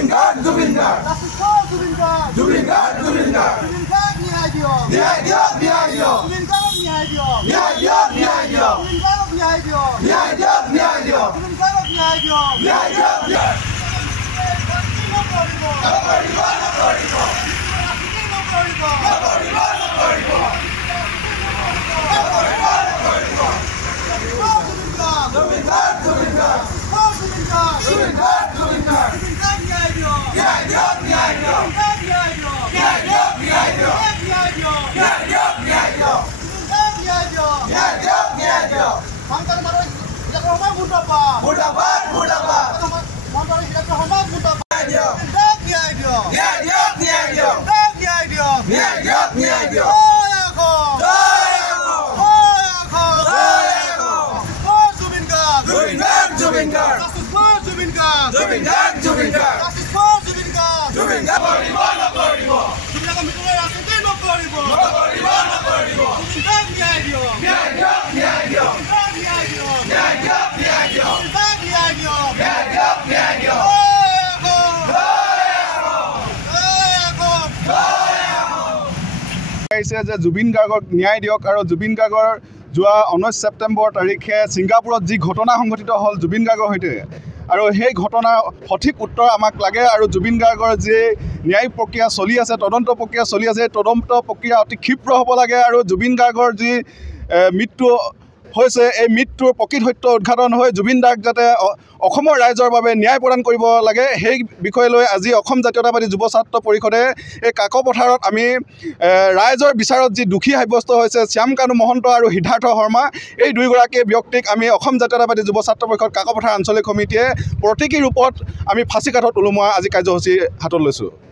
Jubiin Guard, Jubiin Guard. Justice for Jubiin Guard. Jubiin Guard, Jubiin Guard. Jubiin Guard nyai dio. Nyai dio, nyai dio. Jubiin Guard nyai dio. Nyai dio, nyai dio. Jubiin Guard nyai dio. Nyai dio, nyai dio. Jubiin Guard nyai dio. Nyai dio, nyai. Jubiin Guard. Justice for Jubiin Guard. Jubiin Guard, Jubiin Guard. Justice for Jubiin Guard. Jubiin Guard. Nokoribo. Jubiin Guard ৰাজনীতি নকৰিব। Nokoribo, nokoribo. Jubiin Guard nyai dio. Nyai dio, nyai dio. Jubiin Guard nyai dio. Nyai dio, nyai dio. Jubiin Guard nyai dio. Nyai dio, nyai dio. যে জুবিন গাৰ্গক ন্যায় দিয়ক আৰু জুবিন গাৰ্গৰ যোৱা 19 ছেপ্টেম্বৰ তাৰিখে ছিংগাপুৰত যি ঘটনা সংঘটিত হ'ল জুবিন গাৰ্গৰ সৈতে আৰু সেই ঘটনাৰ সঠিক উত্তৰ আমাক লাগে আৰু জুবিন গাৰ্গৰ যি ন্যায় প্ৰক্ৰিয়া চলি আছে তদন্ত প্ৰক্ৰিয়া চলি আছে তদন্ত প্ৰক্ৰিয়া অতি ক্ষীপ্ৰ হ'ব লাগে আৰু জুবিন গাৰ্গৰ যি মৃত্যু হৈছে এই মৃত্যুৰ প্ৰকৃত সত্য উদ্ঘাটন হৈ জুবিন দাক যাতে অসমৰ ৰাইজৰ বাবে ন্যায় প্ৰদান কৰিব লাগে সেই বিষয় লৈ আজি অসম জাতীয়তাবাদী যুৱ ছাত্ৰ পৰিষদে এই কাকপথাৰত আমি ৰাইজৰ বিচাৰত যি দোষী সাব্যস্ত হৈছে শ্যামকানু মহন্ত আৰু সিদ্ধাৰ্থ শৰ্মা এই দুয়োগৰাকী ব্যক্তিক আমি অসম জাতীয়তাবাদী যুৱ ছাত্ৰ পৰিষদ কাকপথাৰ আঞ্চলিক সমিতিয়ে প্ৰতীকী ৰূপত আমি ফাঁচী কাঠত ওলোমোৱা আজি কাৰ্যসূচী হাতত লৈছোঁ।